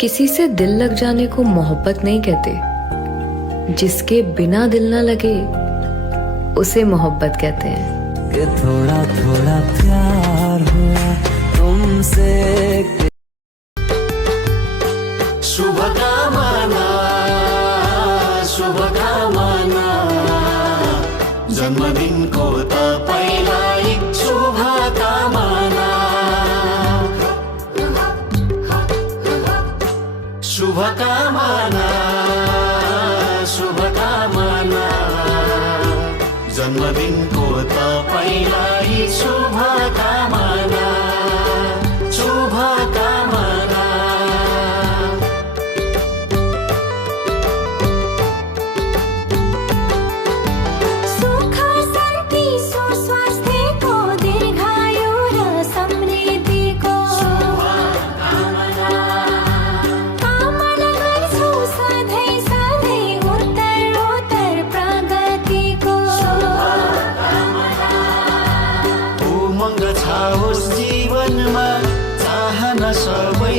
किसी से दिल लग जाने को मोहब्बत नहीं कहते, जिसके बिना दिल ना लगे उसे मोहब्बत कहते हैं। कि थोड़ा थोड़ा प्यार हुआ तुमसे। शुभकामना शुभकामना जन्मदिनको तपाईलाई शुभकामना। शुभकामना शुभकामना जन्मदिनको तपाईलाई शुभकामना शुभकामना। सुख शान्ति सुस्वास्थ्यको दीर्घायु र समृद्धिको कामना गर्छु सधैँ सधैँ उत्तरोत्तर प्रगतिको। उमङ्ग छाओस् जीवनमा चाहना सबै